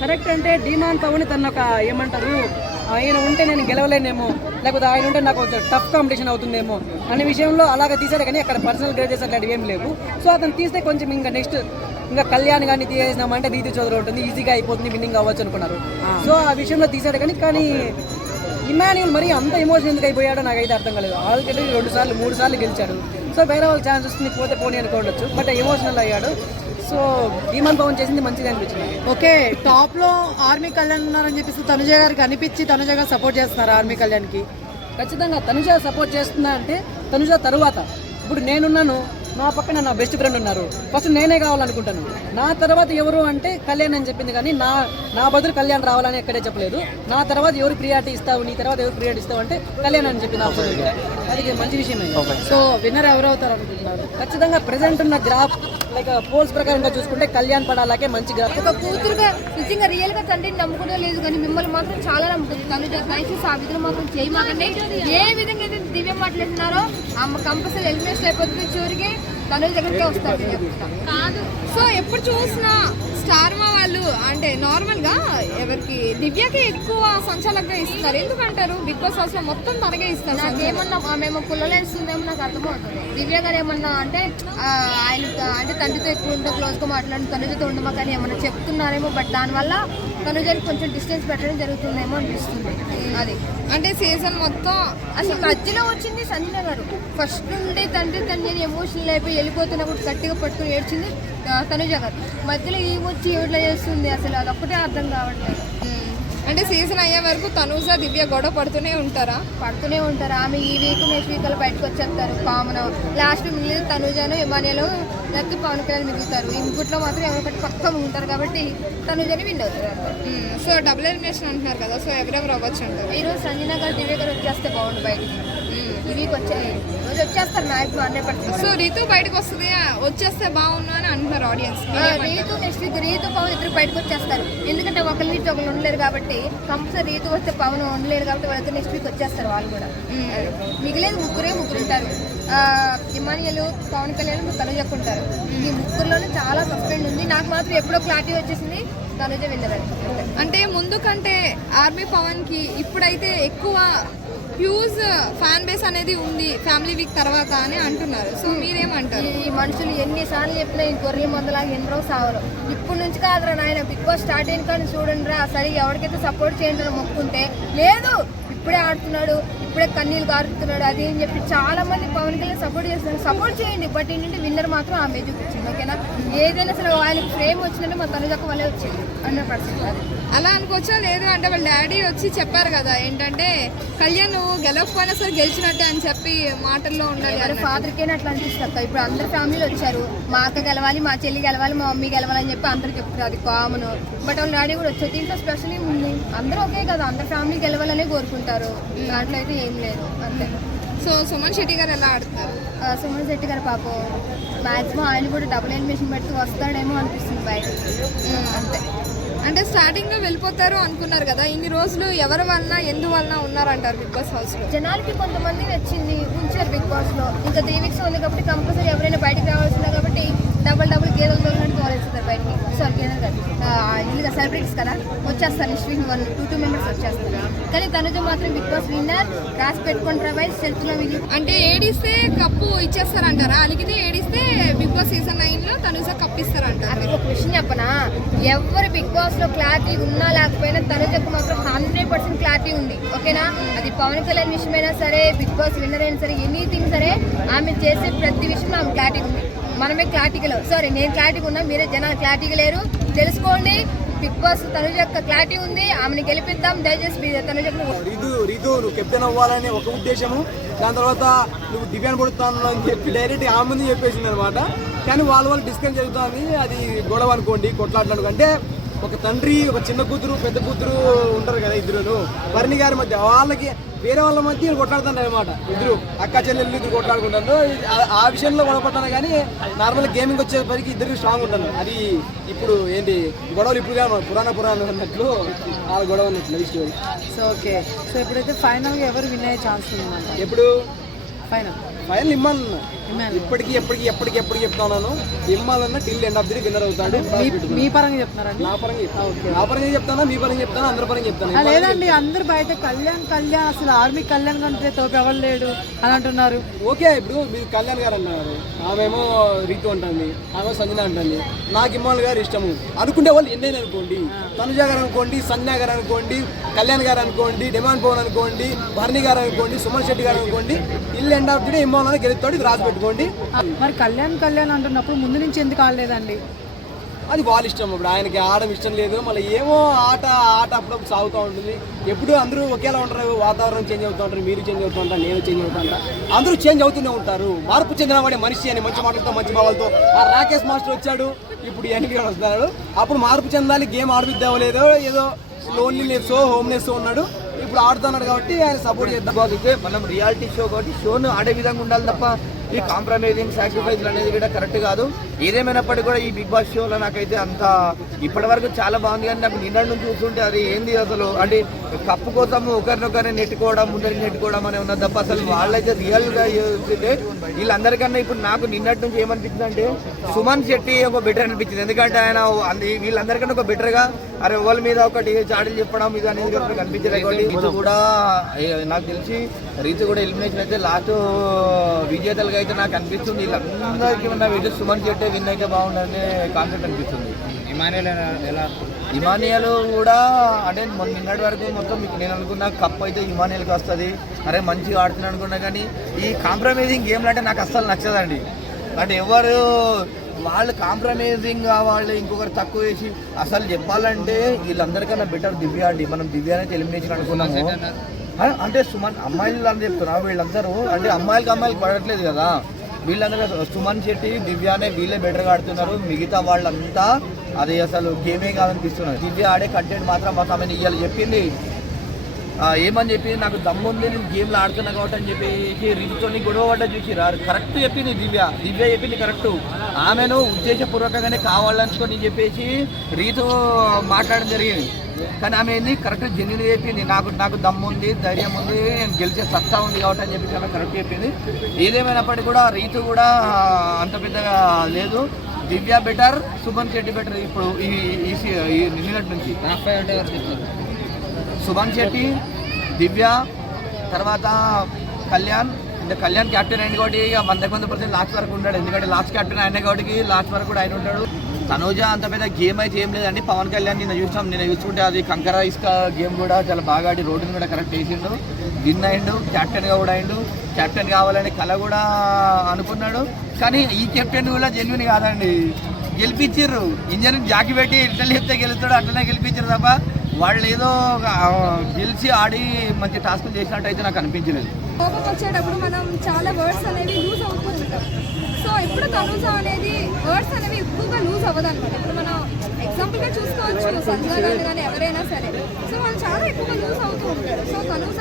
Correct అంటే demand Pawan తన ఒక ఏమంటారు ఆయన ఉంటే నేను గెలవలేనేమో, లేకపోతే ఆయన ఉంటే నాకు కొంచెం టఫ్ కాంపిటీషన్ అవుతుందేమో అనే విషయంలో అలాగ తీసాడు. కానీ అక్కడ పర్సనల్ గ్రేజెస్ అట్లాంటివి ఏం లేవు. సో అతను తీస్తే కొంచెం ఇంకా నెక్స్ట్ ఇంకా కళ్యాణ్ కానీ తీసేసినామంటే రీతి చౌదరి ఉంటుంది, ఈజీగా అయిపోతుంది, విన్నింగ్ అవ్వచ్చు అనుకున్నారు. సో ఆ విషయంలో తీసాడు. కానీ ఇమాన్యుల్ మరి అంత ఎమోషన్ ఎందుకు అయిపోయాడో నాకైతే అర్థం కాలేదు. ఆల్రెడీ 2 సార్లు 3 సార్లు గెలిచాడు. సో వేరే వాళ్ళకి ఛాన్స్ వస్తుంది, పోతే పోనీ అనుకోవచ్చు. బట్ ఎమోషనల్ అయ్యాడు. సో డిమాండ్ పవన్ చేసింది మంచిది అనిపించింది. ఓకే, టాప్ లో ఆర్మీ కళ్యాణ్ ఉన్నారని చెప్పేసి తనుజ గారికి అనిపించి తనుజ గారు సపోర్ట్ చేస్తున్నారు ఆర్మీ కళ్యాణ్కి. ఖచ్చితంగా తనుజ సపోర్ట్ చేస్తున్నా అంటే తనుజ తరువాత ఇప్పుడు నేనున్నాను, నా పక్కన నా బెస్ట్ ఫ్రెండ్ ఉన్నారు, ఫస్ట్ నేనే కావాలనుకుంటాను. నా తర్వాత ఎవరు అంటే కళ్యాణ్ అని చెప్పింది. కానీ నా బదులు కళ్యాణ్ రావాలని ఎక్కడే చెప్పలేదు. నా తర్వాత ఎవరు ప్రియారిటీ ఇస్తావు, నీ తర్వాత ఎవరు ప్రియారిటీ ఇస్తావు అంటే కళ్యాణ్ అని చెప్పింది. అది మంచి విషయమే. సో విన్నర్ ఎవరు అవుతారు అనుకుంటున్నారు? ఖచ్చితంగా ప్రెసెంట్ ఉన్న గ్రాఫ్ లైక్ పోల్స్ ప్రకారంగా చూసుకుంటే కళ్యాణ్ పడాలకే మంచి గ్రాఫ్. ఒక కూతురుగా నిజంగా రియల్ గా తండ్రిని నమ్ముకుంటూ లేదు, కానీ మిమ్మల్ని మాత్రం చాలా నమ్ముతుంది తనుజ. దయచేసి ఆ విధులు మాత్రం చేయమాకండి. ఏ విధంగా అయితే దివ్య మాట్లాడుతున్నారో ఆమె కంపల్సరీ ఎలిమినేషన్ అయిపోతుంది. చివరికి తనుజ దగ్గరికి వస్తారు కాదు. సో ఎప్పుడు చూసినా స్టార్ మా వాళ్ళు అంటే నార్మల్ గా ఎవరికి దివ్యకి ఎక్కువ సంచాలకంగా ఇస్తారు. ఎందుకంటారు? బిగ్ బాస్ హౌస్ లో మొత్తం తనగే ఇస్తారు. నాకేమన్నా మేము పుల్లలేస్తుందేమో నాకు అర్థమవుతుంది. దివ్య గారు ఏమన్నా అంటే ఆయన అంటే తండ్రితో ఎక్కువ ఉంటే క్లోజ్ గా మాట్లాడి తనుజతో ఉండమా కానీ ఏమన్నా చెప్తున్నారేమో. బట్ దానివల్ల తనుజకి కొంచెం డిస్టెన్స్ పెట్టడం జరుగుతుందేమో అనిపిస్తుంది. అది అంటే సీజన్ మొత్తం అసలు మధ్యలో వచ్చింది సంజన గారు. ఫస్ట్ నుండి తండ్రి అని ఎమోషనల్ అయిపోయి వెళ్ళిపోతున్నప్పుడు గట్టిగా పట్టుకుని ఏడ్చింది తనుజ గారు. మధ్యలో ఈ వచ్చి ఏమిట్లా చేస్తుంది అసలు అదొక్కటే అర్థం కావట్లేదు. అంటే సీజన్ అయ్యే వరకు తనుజ దివ్య గొడవ పడుతూనే ఉంటారా? ఆమె ఈ వీక్ నెక్స్ట్ వీక్ అలా బయటకు వచ్చేస్తారు కామన్. లాస్ట్ మిగిలిన తనుజను ఇమానియాలో లేకపోతే పవన్ కళ్యాణ్ మిగులుతారు. ఈ ముగ్గుట్లో మాత్రం ఎవరికటి పక్క ఉంటారు కాబట్టి తనుజని విన్ అవుతారు. సో డబుల్ ఎలిమినేషన్ అంటున్నారు కదా, సో ఎవరెవరు అవ్వచ్చు అంటారు? ఈరోజు సంజన గారు దివ్య గారు వచ్చేస్తే బాగుండు బయటికి. ఈ వీక్ రోజు వచ్చేస్తారు మ్యాక్సిమం 100%. సో రీతు బయటకు వస్తుంది, వచ్చేస్తే బాగుండు అని అంటున్నారు audience. Ritu next week Ritu Pawan ఇద్దరు బయటకు వచ్చేస్తారు. ఎందుకంటే ఒకరి నుంచి ఒకరు ఉండలేరు కాబట్టి కంపల్సరీ రీతు వస్తే పవన్ ఉండలేరు కాబట్టి వాళ్ళతో నెక్స్ట్ వీక్ వచ్చేస్తారు వాళ్ళు కూడా. మిగిలేదు ముగ్గురు ఉంటారు. ఇమానియలు పవన్ కళ్యాణ్ తనుజ ఉంటారు. ఈ ముగ్గురులోనే చాలా సస్పెండ్ ఉంది. నాకు మాత్రం ఎప్పుడో క్లారిటీ వచ్చేసింది తనుజ విన్నర్. అంటే ముందు కంటే ఆర్మీ పవన్ కి ఇప్పుడైతే ఎక్కువ హ్యూజ్ ఫ్యాన్ బేస్ అనేది ఉంది ఫ్యామిలీ వీక్ తర్వాత అని అంటున్నారు. సో మీరేమంటారు? ఈ మనుషులు ఎన్నిసార్లు చెప్పినా ఈ గొర్రెల మందులాగా ఎన్ని రోజు సావరు. ఇప్పటి నుంచి కాదురా నాయన, బిగ్ బాస్ స్టార్ట్ అయిన కానీ చూడండి రా, సరే ఎవరికైతే సపోర్ట్ చేయండి మొక్కుంటే లేదు, ఇప్పుడే ఆడుతున్నాడు, ఇప్పుడే కన్నీళ్ళు గారుతున్నాడు అది అని చెప్పి చాలా మంది పవన్ కళ్యాణ్ సపోర్ట్ చేస్తున్నారు. సపోర్ట్ చేయండి, బట్ ఏంటంటే విన్నర్ మాత్రం ఆమె చూపించింది. ఓకేనా? ఏదైనా సరే ఆయనకి ఫ్రేమ్ వచ్చిందంటే మా తనుజక్క వల్లే వచ్చింది 100%. అది అలా అనుకోవచ్చా? లేదు అంటే వాళ్ళ డాడీ వచ్చి చెప్పారు కదా ఏంటంటే కళ్యాణ్ నువ్వు గెలవకపోయినా సరే గెలిచినట్టే అని చెప్పి మాటల్లో ఉండాలి. అదే ఫాదర్కేనా అట్లా అనిపిస్తుంది. ఇప్పుడు అందరు ఫ్యామిలీలు వచ్చారు, మా అక్క గెలవాలి, మా చెల్లి గెలవాలి, మా మమ్మీ గెలవాలని చెప్పి అందరు చెప్తారు, అది కామన్. బట్ వాళ్ళ డాడీ కూడా వచ్చారు. దీంట్లో స్పెషల్ ఉంది, అందరూ ఒకే కదా, అందరు ఫ్యామిలీ గెలవాలనే కోరుకుంటారు. దాంట్లో అయితే ఏం లేదు అంతే. సో సుమన్ శెట్టి గారు ఎలా ఆడుతున్నారు? సుమన్ శెట్టి గారు పాపం మ్యాక్సిమం ఆయన కూడా డబుల్ ఎలిమినేషన్ పెట్టి వస్తాడేమో అనిపిస్తుంది బయట అంతే. అంటే స్టార్టింగ్ లో వెళ్ళిపోతారు అనుకున్నారు కదా, ఇన్ని రోజులు ఎవరి వలన ఎందువలన ఉన్నారంటారు బిగ్ బాస్ హౌస్ లో? జనాలకి కొంతమంది నచ్చింది ఉంచారు బిగ్ బాస్ లో. ఇంకా 3 వీక్స్ ఉంది కాబట్టి కంపల్సరీ ఎవరైనా బయటకు రావాల్సిందే కాబట్టి డబుల్ గేదెలు తోలినట్టు తోలేస్తారు బయటకి. సారీ గేదెలు కాదు, ఇల్లుగా సెలబ్రిటీస్ కదా వచ్చేస్తారు. నెక్స్ట్ వీక్ 2 మెంబర్స్ వచ్చేస్తారు. కానీ తనుజ మాత్రం బిగ్ బాస్ విన్నర్ రాసి పెట్టుకుంటారా బై సెల్ఫ్లో విని. అంటే ఏడిస్తే కప్పు ఇచ్చేస్తారంటారా? అలిగితే ఏడిస్తే బిగ్ బాస్ సీజన్ 9 లో తనుజ కప్పు ఇస్తారంటారు. ఒక విషయం చెప్పనా, ఎవరు బిగ్ బాస్ లో క్లారిటీ ఉన్నా లేకపోయినా తనుజకు మాత్రం 100% క్లారిటీ ఉంది. ఓకేనా? అది పవన్ కళ్యాణ్ విషయమైనా సరే, బిగ్ బాస్ విన్నర్ అయినా సరే, ఎనీథింగ్ సరే, ఆమె చేసే ప్రతి విషయంలో ఆమె క్లారిటీ ఉంది. మనమే క్లారిటీగా లేవు. సారీ, నేను క్లారిటీగా ఉన్నా, మీరే జనాలు క్లారిటీగా లేరు. తెలుసుకోండి, బిగ్ బాస్ తనుజ యొక్క క్లారిటీ ఉంది, ఆమెను గెలిపిద్దాం. దయచేసి తనుజకు రీతు నువ్వు కెప్టెన్ అవ్వాలని ఒక ఉద్దేశము, దాని తర్వాత నువ్వు దివ్యాన్ని పడుతున్నావు అని చెప్పి డైరెక్ట్ ఆ ముందు చెప్పేసింది అనమాట. కానీ వాళ్ళు డిస్కస్ జరుగుతుంది, అది గొడవ అనుకోండి, కొట్లాడడానికి. అంటే ఒక తండ్రి, ఒక చిన్న కూతురు, పెద్ద కూతురు ఉంటారు కదా ఇద్దరు, భరణి గారి మధ్య వాళ్ళకి వేరే వాళ్ళ మధ్య కొట్లాడుతాను అనమాట. ఇద్దరు అక్క చెల్లెళ్ళు ఇద్దరు కొట్లాడుకుంటాను. ఆ విషయంలో గొడవపడతాను. కానీ నార్మల్ గేమింగ్ వచ్చేసరికి ఇద్దరు స్ట్రాంగ్ ఉంటాను. అది ఇప్పుడు ఏంటి గొడవలు ఇప్పుడు కాదు, పురాణ అన్నట్లు వాళ్ళ గొడవ ఉన్నట్లు ఈ స్టోరీ. సో ఓకే, సో ఇప్పుడైతే ఫైనల్గా ఎవరు విన్ అయ్యే ఛాన్స్ ఉందంట? ఎప్పుడు ఫైనల్ ఇమ్మాలన్న ఇప్పటికి చెప్తా ఉన్నాను. ఇమ్మాలన్న till end of the winner అవుతాడు. మీ పరంగా చెప్తున్నారండి? నా పరంగా చెప్తానా, మీ పరంగా చెప్తానా, అందరి పరంగా చెప్తాను. లేదండి, అందరు బయట కళ్యాణ్ అసలు ఆర్మీ కళ్యాణ్ కంటే తోపు ఎవరు లేడు అని అంటున్నారు. ఓకే, ఇప్పుడు మీరు కళ్యాణ్ గారు అన్నారు, ఆమెమో రీతు అంటుంది, ఆమె సంజన అంటుంది. నాకు ఇమ్మాల్ గారు ఇష్టము అనుకుంటే వాళ్ళు ఎన్నైనా అనుకోండి, తనుజ గారు అనుకోండి, సంధ్య గారు అనుకోండి, కళ్యాణ్ గారు అనుకోండి, డిమాండ్ పవన్ అనుకోండి, భరణి గారు అనుకోండి, సుమన్ శెట్టి గారు అనుకోండి, ఇల్లు ఎండ్ ఆఫ్ ది డే ఇమ్మాల్ అని గెలుస్తాడు. ఇది రాసి పెట్టుకోండి. మరి కళ్యాణ్ అంటున్నప్పుడు ముందు నుంచి ఎందుకు ఆడలేదండి? అది వాళ్ళ ఇష్టం. ఇప్పుడు ఆయనకి ఆడడం ఇష్టం లేదు, మళ్ళీ ఏమో ఆట అప్పుడప్పుడు సాగుతూ ఉంటుంది. ఎప్పుడు అందరూ ఒకేలా ఉంటారు, వాతావరణం చేంజ్ అవుతూ ఉంటారు, మీరు చేంజ్ అవుతూ ఉంటారు, నేను చేంజ్ అవుతూ ఉంటా, అందరూ చేంజ్ అవుతూనే ఉంటారు. మార్పు చెందిన వాడే మనిషి అని మంచి మాటలతో మంచి భావాలతో ఆ రాకేష్ మాస్టర్ వచ్చాడు, ఇప్పుడు ఎన్నికలు వస్తున్నాడు. అప్పుడు మార్పు చెందాలి, గేమ్ ఆడిద్దామలేదో ఏదో లోన్లీనెస్ హోమ్నెస్ ఉన్నాడు, ఇప్పుడు ఆడుతున్నాడు కాబట్టి ఆయన సపోర్ట్ చేద్దాం. అయితే మనం రియాలిటీ షో కాబట్టి షోను ఆడే విధంగా ఉండాలి తప్ప ఈ కాంప్రమైజింగ్ సాక్రిఫైస్ అనేది కూడా కరెక్ట్ కాదు. ఏదేమైనప్పటికీ కూడా ఈ బిగ్ బాస్ షోలో నాకైతే అంత ఇప్పటి వరకు చాలా బాగుంది. కానీ నాకు నిన్న నుంచి చూస్తుంటే అది ఏంది అసలు అంటే కప్పు కోసం ఒకరినొకరిని నెట్టుకోవడం, ముందరికి నెట్టుకోవడం అనే ఉన్నది తప్ప అసలు వాళ్ళైతే రియల్గా చూస్తుంటే వీళ్ళందరికన్నా ఇప్పుడు నాకు నిన్నటి నుంచి ఏమనిపించింది అంటే సుమన్ శెట్టి ఒక బెటర్ అనిపించింది. ఎందుకంటే ఆయన వీళ్ళందరికన్నా ఒక బెటర్గా అరే వాళ్ళ మీద ఒకటి చాడీలు చెప్పడం ఇది అనేది కనిపించలేదు. కాబట్టి రీతు కూడా నాకు తెలిసి రీతు కూడా ఎలిమినేషన్ అయితే లాస్ట్ విజేతలుగా అయితే నాకు అనిపిస్తుంది. వీళ్ళందరికీ ఉన్న వీడియో సుమన్ శెట్టి విన్ అయితే బాగుండని కాన్సెప్ట్ అనిపిస్తుంది. ఇమానియల్ కూడా అంటే నిన్నటి వరకు మొత్తం నేను అనుకున్న కప్ అయితే ఇమానియల్కి వస్తుంది, అరే మంచిగా ఆడుతున్నాను అనుకున్నా. కానీ ఈ కాంప్రమైజింగ్ గేమ్లు అంటే నాకు అస్సలు నచ్చదండి. అంటే ఎవరు వాళ్ళు కాంప్రమైజింగ్ వాళ్ళు ఇంకొకరు తక్కువ వేసి అసలు చెప్పాలంటే వీళ్ళందరికన్నా బెటర్ దివ్య అండి. మనం దివ్య అనేది ఎలిమినేషన్ అనుకున్నాము. అంటే సుమన్ అమ్మాయిలు అని చెప్తున్నా, వీళ్ళందరూ అంటే అమ్మాయిలకు పడట్లేదు కదా, వీళ్ళందరూ సుమన్ శెట్టి దివ్యానే వీళ్ళే బెటర్గా ఆడుతున్నారు. మిగతా వాళ్ళంతా అది అసలు గేమే కాదనిపిస్తున్నారు. దివ్య ఆడే కంటెంట్ మాత్రం మాకు ఆమె ఇవాళ చెప్పింది ఏమని చెప్పింది, నాకు దమ్ముంది నేను గేమ్లో ఆడుతున్నా కాబట్టి అని చెప్పేసి రీతుతో గొడవ పడ్డ చూసిరా. కరెక్ట్ చెప్పింది దివ్య చెప్పింది కరెక్ట్. ఆమెను ఉద్దేశపూర్వకంగానే కావాలనుకొని చెప్పేసి రీతు మాట్లాడడం జరిగింది. కానీ ఆమె ఏంది కరెక్ట్ జెన్యున్ చెప్పింది, నాకు దమ్ము ఉంది, ధైర్యం ఉంది, నేను గెలిచే సత్తా ఉంది కాబట్టి అని చెప్పేసి ఆమె కరెక్ట్ చెప్పింది. ఏదేమైనప్పటికీ కూడా రీతు కూడా అంత పెద్దగా లేదు. దివ్య బెటర్, సుమన్ శెట్టి బెటర్. ఇప్పుడు ఈ నిన్నటి నుంచి సుమన్ శెట్టి, దివ్య, తర్వాత కళ్యాణ్. అంటే కళ్యాణ్ క్యాప్టెన్ అయిన కాబట్టి ఇక 100% లాస్ట్ వరకు ఉంటాడు. ఎందుకంటే లాస్ట్ క్యాప్టెన్ అయిన కాబట్టి లాస్ట్ వరకు కూడా ఆయన ఉంటాడు. తనుజ అంత పెద్ద గేమ్ అయితే ఏం లేదండి. పవన్ కళ్యాణ్ నిన్న చూసుకుంటే అది కంకర ఇసుక గేమ్ కూడా చాలా బాగా ఆడి రోడ్డుని కూడా కరెక్ట్ వేసిండు, విన్ అయిండు, క్యాప్టెన్గా కూడా అయిండు. క్యాప్టెన్ కావాలని కళ కూడా అనుకున్నాడు. కానీ ఈ కెప్టెన్ కూడా జెన్యున్ కాదండి, గెలిపించారు. ఇంజన్ జాకి పెట్టి ఇట్లా చెప్తే గెలుస్తాడు, అట్లనే గెలిపించారు తప్ప వాళ్ళు ఏదో గెలిచి ఆడి మంచి టాస్క్ చేసినట్టు అయితే నాకు అనిపించలేదు. కోపం వచ్చేటప్పుడు మనం చాలా వర్డ్స్ అనేవి లూజ్ అవుతుంటాం. సో ఇప్పుడు తనుజ అనేది వర్డ్స్ అనేవి ఎక్కువగా లూజ్ అవ్వదు అనమాట. ఇప్పుడు మనం ఎగ్జాంపుల్గా చూసుకోవచ్చు, సంజయ్ గారు కానీ ఎవరైనా సరే, సో వాళ్ళు చాలా ఎక్కువగా లూజ్ అవుతూ ఉంటారు. సో తనుజ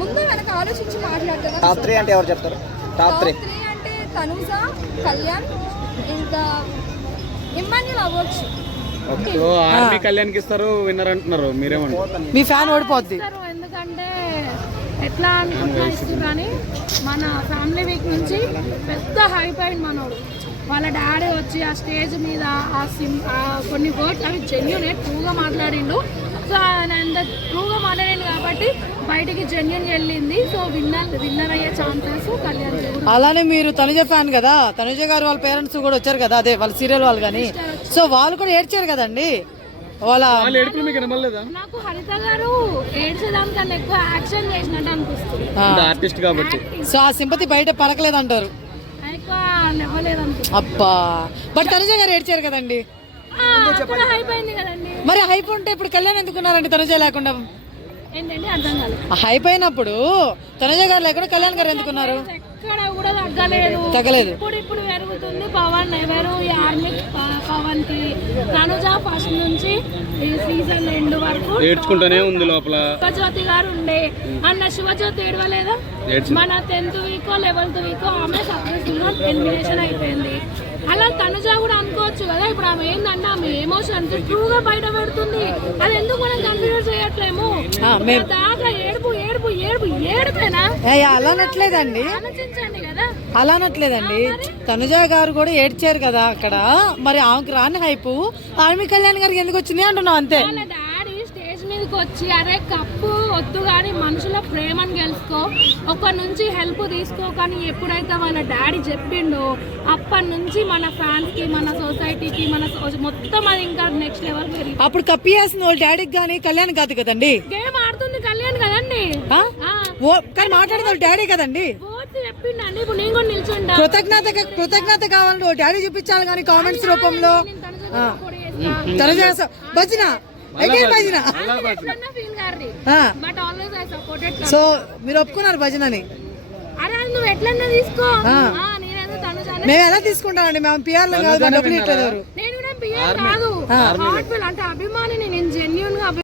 ముందు వెనక ఆలోచించి మాట్లాడుతున్నారు. టాప్ 3 అంటే ఎవరు చెప్తారు? టాప్ 3 అంటే తనుజ, కళ్యాణ్, ఇంకా ఇమ్మాన్యుల్ అవ్వచ్చు. ఆర్మీ కళ్యాణ్కి ఇస్తారు విన్నర్ అంటున్నారు, మీరేమంటారు? మీ ఫ్యాన్ ఓడిపోద్ది. ఎందుకంటే ఎట్లా అనుకుంటున్నారు కానీ మన ఫ్యామిలీ వీక్ నుంచి పెద్ద హైప్ అయింది మనోడు. వాళ్ళ డాడీ వచ్చి ఆ స్టేజ్ మీద కొన్ని వర్డ్స్ అవి జెన్యున్ ట్రూగా మాట్లాడిండు. సో ఆయన అంత ట్రూగా మాట్లాడిండు కాబట్టి బయటికి జెన్యున్ వెళ్ళింది. సో విన్నర్ అయ్యే ఛాన్సెస్ కళ్యాణ్. అలానే మీరు తనుజ ఫ్యాన్ కదా, తనుజ గారు వాళ్ళ పేరెంట్స్ కూడా వచ్చారు కదా, అదే వాళ్ళ సీరియల్ వాళ్ళు కానీ, సో వాళ్ళు కూడా ఏడ్చారు కదండి. నాకు హరిత గారు ఏడ్చేదానికన్నా ఎక్కువ యాక్షన్ చేసినట్టు అనిపిస్తుంది ఆర్టిస్ట్ కాబట్టి. సో ఆ సింపతి బయట పడకలేదంటారు. ఎక్కువ ఇవ్వలేదనిపిస్తుంది. అబ్బా, బట్ తనుజ గారు ఏడ్చారు కదండి. హైప్ అయింది కదండి. మరి హైప్ ఉంటే ఇప్పుడు కళ్యాణ్ ఎందుకున్నారండి తనుజ లేకుండా? ఏంటండి అర్థం కాదు. హైప్ అయినప్పుడు తనుజ గారు లేకుండా కళ్యాణ్ గారు ఎందుకున్నారు? ఎక్కడ కూడా తగ్గలేదు. ఇప్పుడు పెరుగుతుంది. పవన్ ఎవరు ఈ ఆర్మీ పవన్ కి తనుజ ఫస్ట్ నుంచి ఈ సీజన్ ఎండ్ వరకు ఏడ్చుకుంటూనే ఉంది లోపల. శివజ్యోతి గారు ఉండే అన్న శివజ్యోతి ఏడవలేదా? మన 10th వీక్ 11th వీక్ ఆమె సక్సెస్ఫుల్ గా ఎలిమినేషన్ అయిపోయింది. అలా తనుజ కూడా అనుకోవచ్చు కదా. ఇప్పుడు ఆమె ఏంటంటే ఆమె ఎమోషన్స్ ట్రూగా బయట పెడుతుంది. అది ఎందుకు మనం కన్సిడర్ చేయట్లేము? దాకా ఏడుపు ఏడుపు ఏడుపు ఏడుపేనా? అలా అనట్లేదండి, ఆలోచించండి కదా. అలా అనట్లేదండి. తనుజ గారు కూడా ఏడ్చారు కదా అక్కడ, మరి ఆమెకు రాని హైపు ఆర్మీ కళ్యాణ్ గారికి ఎందుకు వచ్చింది అంటున్నావు అంతే. వాళ్ళ డాడీ స్టేజ్ మీదకి వచ్చి అరే కప్పు వద్దు కానీ మనుషుల ప్రేమను గెలుచుకో, ఒక నుంచి హెల్ప్ తీసుకో కానీ ఎప్పుడైతే వాళ్ళ డాడీ చెప్పిండో అప్పటి నుంచి మన ఫ్యాన్స్ కి, మన సొసైటీకి, మన మొత్తం అది ఇంకా నెక్స్ట్ లెవెల్ పెరిగి అప్పుడు కప్పియాల్సిన వాళ్ళ డాడీకి కానీ కళ్యాణ్ కాదు కదండి. గేమ్ ఆడుతుంది కళ్యాణ్ కదండి. కానీ మాట్లాడేది వాళ్ళ డాడీ కదండి. ఓట్స్ చెప్పిండండి. ఇప్పుడు నేను కూడా నిల్చుంటా. కృతజ్ఞత కావాలంటే వాళ్ళ డాడీ చూపించాలి కానీ కామెంట్స్ రూపంలో. తనుజ భజన భజన. సో మీరు ఒప్పుకున్నారు భజనని? అరే నువ్వు ఎట్లన్నా తీసుకో. మేము ఎలా తీసుకుంటామండి, మేము పిఆర్ లో కాదు, డబ్బులు ఇట్లేదు. నేను కూడా పిఆర్ కాదు, హార్ట్ఫుల్ అంటే అభిమానిని, నేను జెన్యూన్ గా